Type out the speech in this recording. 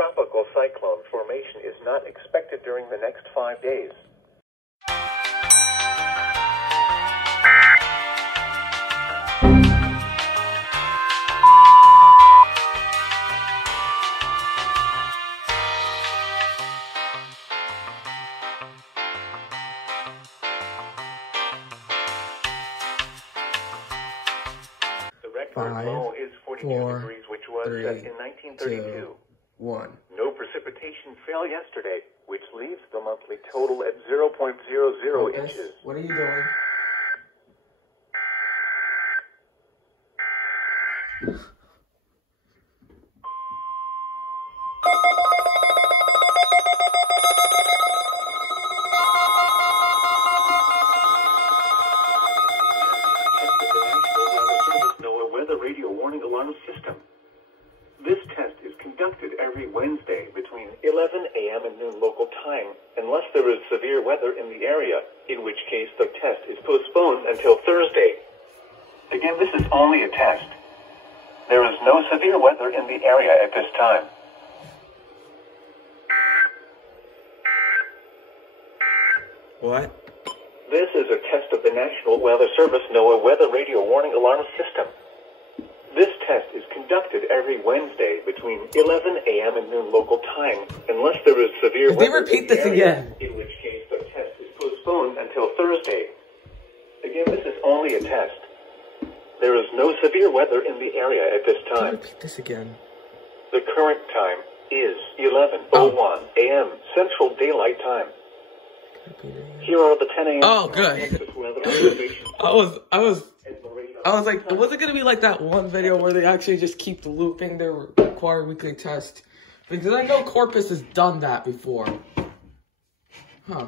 tropical cyclone formation is not expected during the next 5 days. Five, low is 42 4, degrees, which was 3, set in 1932. 2, 1. No precipitation fell yesterday, which leaves the monthly total at 0.00 inches. What are you doing? NOAA weather radio warning alarm system. This test is conducted every Wednesday between 11 a.m. and noon local time, unless there is severe weather in the area, in which case the test is postponed until Thursday. Again, this is only a test. There is no severe weather in the area at this time. What? This is a test of the National Weather Service NOAA weather radio warning alarm system. This test is conducted every Wednesday between 11 a.m. and noon local time, unless there is severe weather. They repeat this again. In which case the test is postponed until Thursday. Again, this is only a test. There is no severe weather in the area at this time. Repeat this again. The current time is 11:01 a.m. Central Daylight Time. Here are the 10 a.m. Oh, good. I was like, was it gonna be like that one video where they actually just keep looping their required weekly test? Because I know Corpus has done that before. Huh.